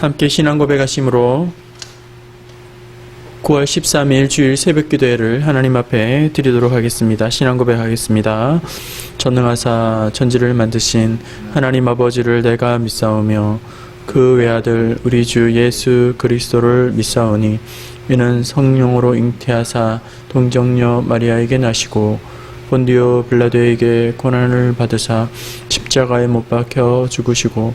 함께 신앙 고백하심으로 9월 13일 주일 새벽 기도회를 하나님 앞에 드리도록 하겠습니다. 신앙 고백하겠습니다. 전능하사 천지를 만드신 하나님 아버지를 내가 믿사오며 그 외아들 우리 주 예수 그리스도를 믿사오니 이는 성령으로 잉태하사 동정녀 마리아에게 나시고 본디오 빌라도에게 고난을 받으사 십자가에 못 박혀 죽으시고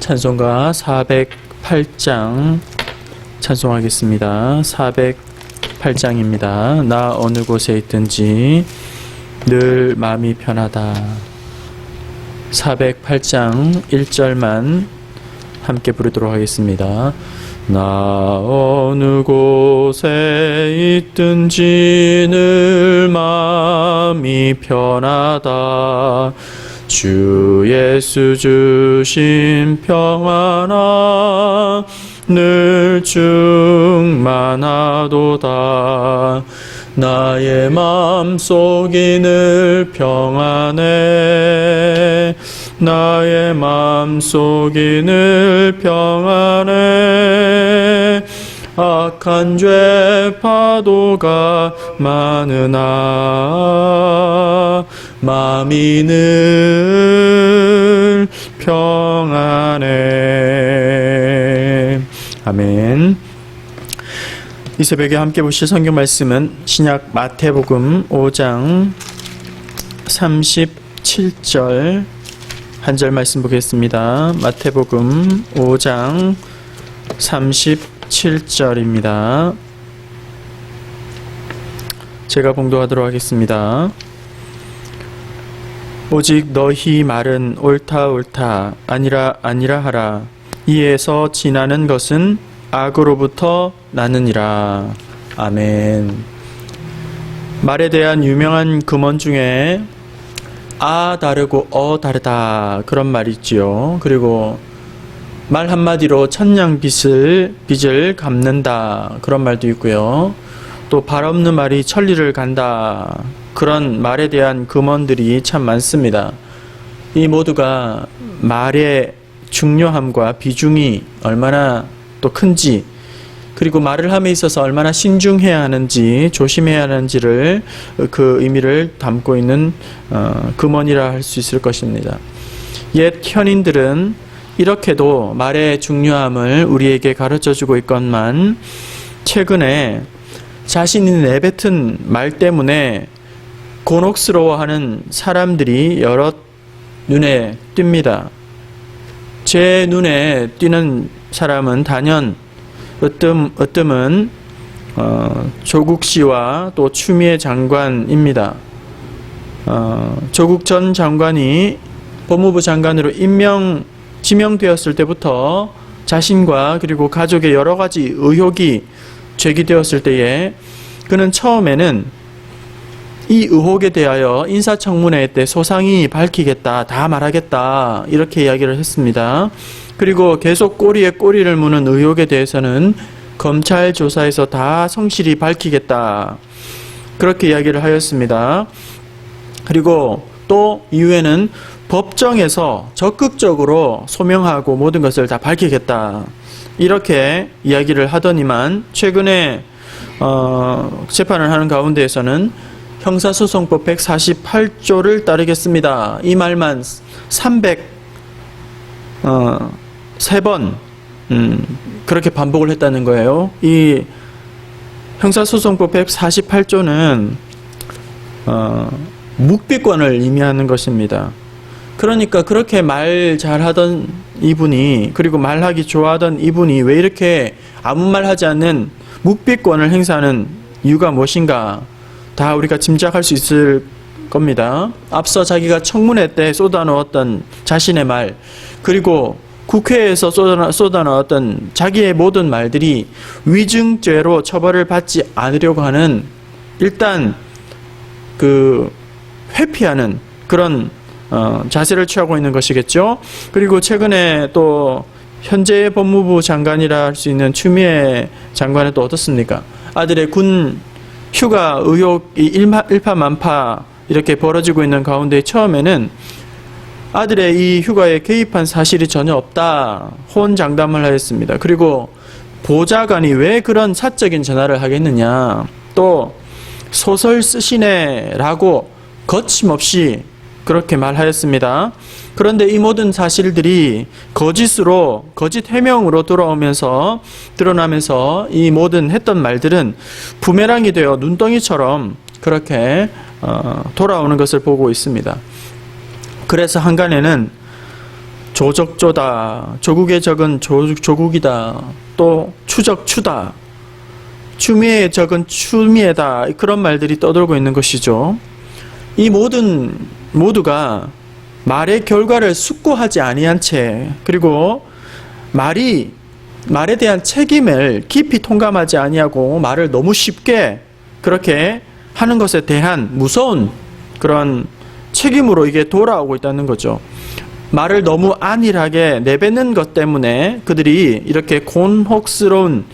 찬송가 408장 찬송하겠습니다. 408장입니다. 나 어느 곳에 있든지 늘 마음이 편하다. 408장 1절만 함께 부르도록 하겠습니다. 나 어느 곳에 있든지 늘 마음이 편하다. 주 예수 주신 평안아 늘 충만하도다. 나의 마음속이 늘 평안해 나의 마음속이 늘 평안해 악한 죄 파도가 많으나 마음이 늘 평안해 아멘 이 새벽에 함께 보실 성경 말씀은 신약 마태복음 5장 37절 한 절 말씀 보겠습니다. 마태복음 5장 37절입니다. 제가 봉독하도록 하겠습니다. 오직 너희 말은 옳다 옳다 아니라 아니라 하라 이에서 지나는 것은 악으로부터 나느니라. 아멘. 말에 대한 유명한 금원 중에 아 다르고 어 다르다 그런 말이 있지요. 그리고 말 한마디로 천냥 빚을 빚을 갚는다 그런 말도 있고요. 또 발 없는 말이 천리를 간다 그런 말에 대한 금원들이 참 많습니다. 이 모두가 말의 중요함과 비중이 얼마나 또 큰지 그리고 말을 함에 있어서 얼마나 신중해야 하는지 조심해야 하는지를 그 의미를 담고 있는 어, 금원이라 할 수 있을 것입니다. 옛 현인들은 이렇게도 말의 중요함을 우리에게 가르쳐 주고 있건만 최근에 자신이 내뱉은 말 때문에 곤혹스러워하는 사람들이 여러 눈에 띕니다. 제 눈에 띄는 사람은 단연 으뜸, 으뜸은 어, 조국 씨와 또 추미애 장관입니다. 어, 조국 전 장관이 법무부 장관으로 임명 지명되었을 때부터 자신과 그리고 가족의 여러 가지 의혹이 제기되었을 때에 그는 처음에는 이 의혹에 대하여 인사청문회 때 소상히 밝히겠다, 다 말하겠다, 이렇게 이야기를 했습니다. 그리고 계속 꼬리에 꼬리를 무는 의혹에 대해서는 검찰 조사에서 다 성실히 밝히겠다. 그렇게 이야기를 하였습니다. 그리고 또 이후에는 법정에서 적극적으로 소명하고 모든 것을 다 밝히겠다. 이렇게 이야기를 하더니만 최근에 어, 재판을 하는 가운데에서는 형사소송법 148조를 따르겠습니다. 이 말만 300 어, 음, 그렇게 반복을 했다는 거예요. 이 형사소송법 148조는, 어, 묵비권을 의미하는 것입니다. 그러니까 그렇게 말 잘하던 이분이, 그리고 말하기 좋아하던 이분이 왜 이렇게 아무 말 하지 않는 묵비권을 행사하는 이유가 무엇인가? 다 우리가 짐작할 수 있을 겁니다. 앞서 자기가 청문회 때 쏟아놓았던 자신의 말, 그리고 국회에서 쏟아나왔던 자기의 모든 말들이 위증죄로 처벌을 받지 않으려고 하는 일단 그 회피하는 그런 어, 자세를 취하고 있는 것이겠죠. 그리고 최근에 또 현재 법무부 장관이라 할 수 있는 추미애 장관은 또 어떻습니까? 아들의 군 휴가 의혹이 일마, 일파만파 이렇게 벌어지고 있는 가운데 처음에는 아들의 이 휴가에 개입한 사실이 전혀 없다 혼장담을 하였습니다. 그리고 보좌관이 왜 그런 사적인 전화를 하겠느냐 또 소설 쓰시네라고 거침없이 그렇게 말하였습니다. 그런데 이 모든 사실들이 거짓으로 거짓 해명으로 돌아오면서 드러나면서 이 모든 했던 말들은 부메랑이 되어 눈덩이처럼 그렇게 어, 돌아오는 것을 보고 있습니다. 그래서 한간에는 조적조다, 조국의 적은 조, 조국이다, 또 추적추다, 추미의 적은 추미애다 그런 말들이 떠돌고 있는 것이죠. 이 모든 모두가 말의 결과를 숙고하지 아니한 채 그리고 말이 말에 대한 책임을 깊이 통감하지 아니하고 말을 너무 쉽게 그렇게 하는 것에 대한 무서운 그런 책임으로 이게 돌아오고 있다는 거죠. 말을 너무 안일하게 내뱉는 것 때문에 그들이 이렇게 곤혹스러운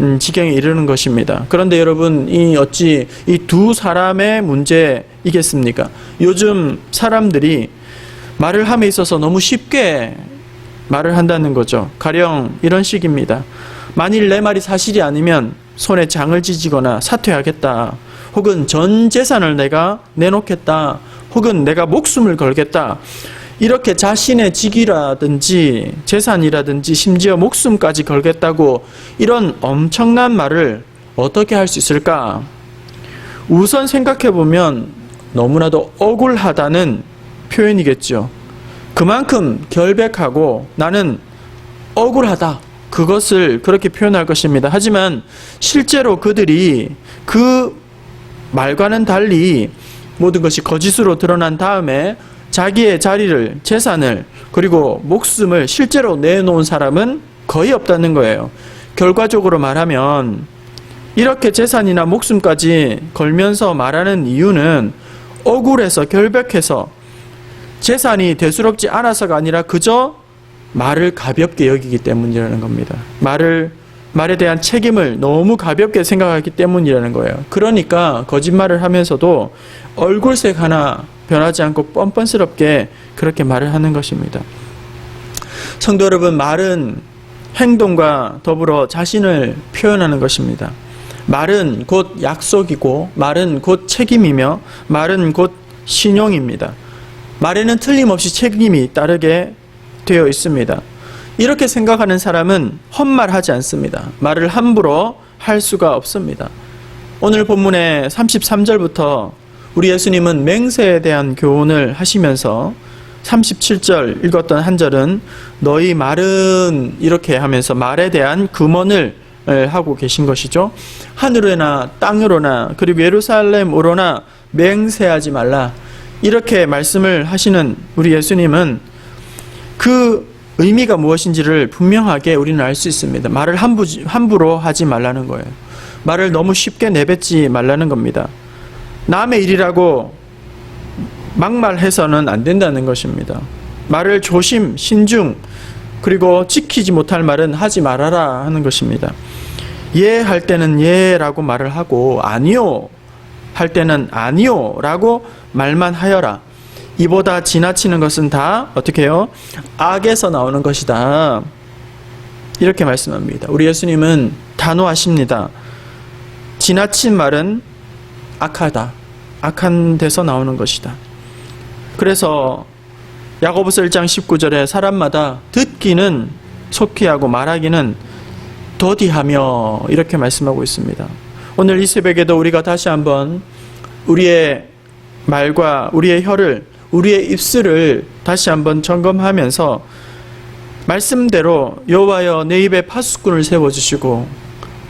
음, 지경에 이르는 것입니다. 그런데 여러분, 이 어찌 이 두 사람의 문제 이겠습니까? 요즘 사람들이 말을 함에 있어서 너무 쉽게 말을 한다는 거죠. 가령 이런 식입니다. 만일 내 말이 사실이 아니면 손에 장을 찢거나 사퇴하겠다. 혹은 전 재산을 내가 내놓겠다. 혹은 내가 목숨을 걸겠다. 이렇게 자신의 직이라든지 재산이라든지 심지어 목숨까지 걸겠다고 이런 엄청난 말을 어떻게 할 수 있을까? 우선 생각해 보면 너무나도 억울하다는 표현이겠죠. 그만큼 결백하고 나는 억울하다. 그것을 그렇게 표현할 것입니다. 하지만 실제로 그들이 그 말과는 달리 모든 것이 거짓으로 드러난 다음에 자기의 자리를, 재산을, 그리고 목숨을 실제로 내놓은 사람은 거의 없다는 거예요. 결과적으로 말하면 이렇게 재산이나 목숨까지 걸면서 말하는 이유는 억울해서 결백해서 재산이 대수롭지 않아서가 아니라 그저 말을 가볍게 여기기 때문이라는 겁니다. 말을 말에 대한 책임을 너무 가볍게 생각하기 때문이라는 거예요. 그러니까 거짓말을 하면서도 얼굴색 하나 변하지 않고 뻔뻔스럽게 그렇게 말을 하는 것입니다. 성도 여러분, 말은 행동과 더불어 자신을 표현하는 것입니다. 말은 곧 약속이고, 말은 곧 책임이며, 말은 곧 신용입니다. 말에는 틀림없이 책임이 따르게 되어 있습니다. 이렇게 생각하는 사람은 헛말하지 않습니다. 말을 함부로 할 수가 없습니다. 오늘 본문의 33절부터 우리 예수님은 맹세에 대한 교훈을 하시면서 37절 읽었던 한 절은 너희 말은 이렇게 하면서 말에 대한 금언을 하고 계신 것이죠. 하늘에나 땅으로나 그리고 예루살렘으로나 맹세하지 말라. 이렇게 말씀을 하시는 우리 예수님은 그 의미가 무엇인지를 분명하게 우리는 알 수 있습니다. 말을 함부, 함부로 하지 말라는 거예요. 말을 너무 쉽게 내뱉지 말라는 겁니다. 남의 일이라고 막말해서는 안 된다는 것입니다. 말을 조심, 신중, 그리고 지키지 못할 말은 하지 말아라 하는 것입니다. 예 할 때는 예라고 말을 하고 아니요 할 때는 아니요라고 말만 하여라. 이보다 지나치는 것은 다 어떻게 해요? 악에서 나오는 것이다. 이렇게 말씀합니다. 우리 예수님은 단호하십니다. 지나친 말은 악하다. 악한 데서 나오는 것이다. 그래서 야고보서 1장 19절에 사람마다 듣기는 속히 하고 말하기는 더디하며 이렇게 말씀하고 있습니다. 오늘 이 새벽에도 우리가 다시 한번 우리의 말과 우리의 혀를 우리의 입술을 다시 한번 점검하면서 말씀대로 여호와여 내 입에 파수꾼을 세워 주시고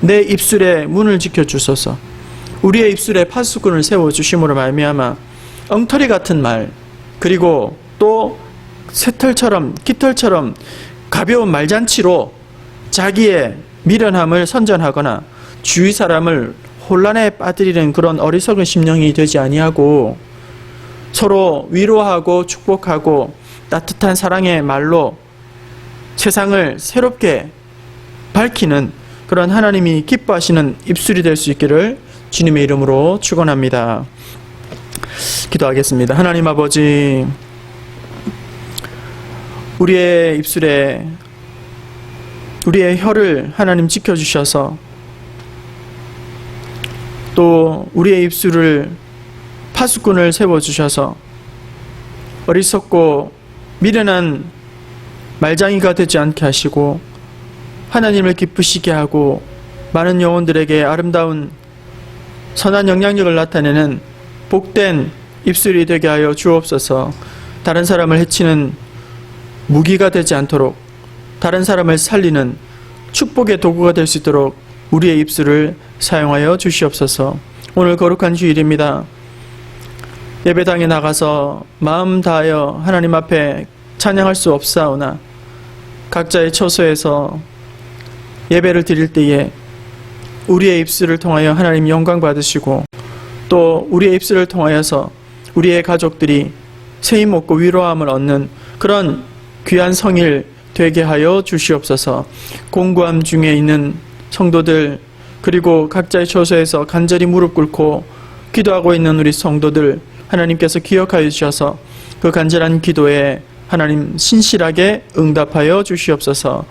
내 입술에 문을 지켜 주소서. 우리의 입술에 파수꾼을 세워 주심으로 말미암아 엉터리 같은 말 그리고 또 새털처럼 깃털처럼 가벼운 말잔치로 자기의 미련함을 선전하거나 주위 사람을 혼란에 빠뜨리는 그런 어리석은 심령이 되지 아니하고 서로 위로하고 축복하고 따뜻한 사랑의 말로 세상을 새롭게 밝히는 그런 하나님이 기뻐하시는 입술이 될 수 있기를 주님의 이름으로 축원합니다. 기도하겠습니다. 하나님 아버지 우리의 입술에 우리의 혀를 하나님 지켜 주셔서 또 우리의 입술을 파수꾼을 세워 주셔서 어리석고 미련한 말장이가 되지 않게 하시고 하나님을 기쁘시게 하고 많은 영혼들에게 아름다운 선한 영향력을 나타내는 복된 입술이 되게 하여 주옵소서. 다른 사람을 해치는 무기가 되지 않도록 다른 사람을 살리는 축복의 도구가 될 수 있도록 우리의 입술을 사용하여 주시옵소서 오늘 거룩한 주일입니다. 예배당에 나가서 마음 다하여 하나님 앞에 찬양할 수 없사오나 각자의 처소에서 예배를 드릴 때에 우리의 입술을 통하여 하나님 영광 받으시고 또 우리의 입술을 통하여서 우리의 가족들이 세임 먹고 위로함을 얻는 그런 귀한 성일 되게 하여 주시옵소서 공부함 중에 있는 성도들 그리고 각자의 처소에서 간절히 무릎 꿇고 기도하고 있는 우리 성도들 하나님께서 기억하여 주셔서 그 간절한 기도에 하나님 신실하게 응답하여 주시옵소서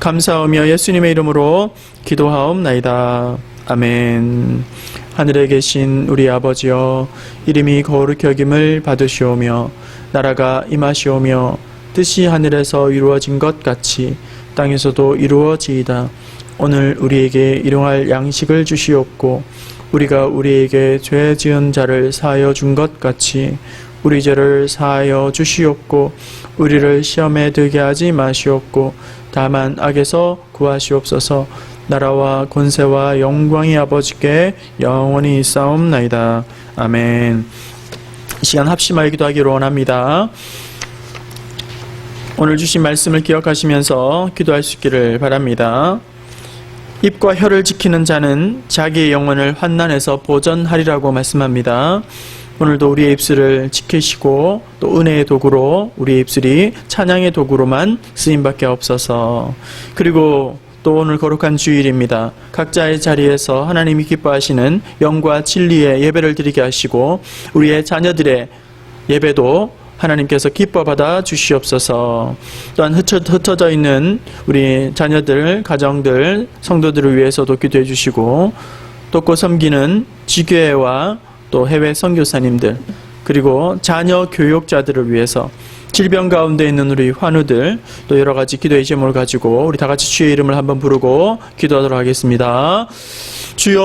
감사하며 예수님의 이름으로 기도하옵나이다. 아멘. 하늘에 계신 우리 아버지여 이름이 거룩히 여김을 받으시오며 나라가 임하시오며 뜻이 하늘에서 이루어진 것 같이 땅에서도 이루어지이다. 오늘 우리에게 일용할 양식을 주시옵고 우리가 우리에게 죄 지은 자를 사하여 준 것 같이 우리 죄를 사하여 주시옵고 우리를 시험에 들게 하지 마시옵고 다만 악에서 구하시옵소서 나라와 권세와 영광이 아버지께 영원히 있사옵나이다. 아멘. 이 시간 합심하여 기도 하기로 원합니다. 오늘 주신 말씀을 기억하시면서 기도할 수 있기를 바랍니다. 입과 혀를 지키는 자는 자기의 영혼을 환난에서 보전하리라고 말씀합니다. 오늘도 우리의 입술을 지키시고 또 은혜의 도구로 우리의 입술이 찬양의 도구로만 쓰임밖에 없어서 그리고 또 오늘 거룩한 주일입니다. 각자의 자리에서 하나님이 기뻐하시는 영과 진리의 예배를 드리게 하시고 우리의 자녀들의 예배도 하나님께서 기뻐 받아 주시옵소서. 또한 흩어, 흩어 져 있는 우리 자녀들, 가정들, 성도들을 위해서도 기도해 주시고 돕고 섬기는 지교회와 또 해외 선교사님들 그리고 자녀 교육자들을 위해서 질병 가운데 있는 우리 환우들 또 여러 가지 기도의 제목을 가지고 우리 다 같이 주의 이름을 한번 부르고 기도하도록 하겠습니다. 주여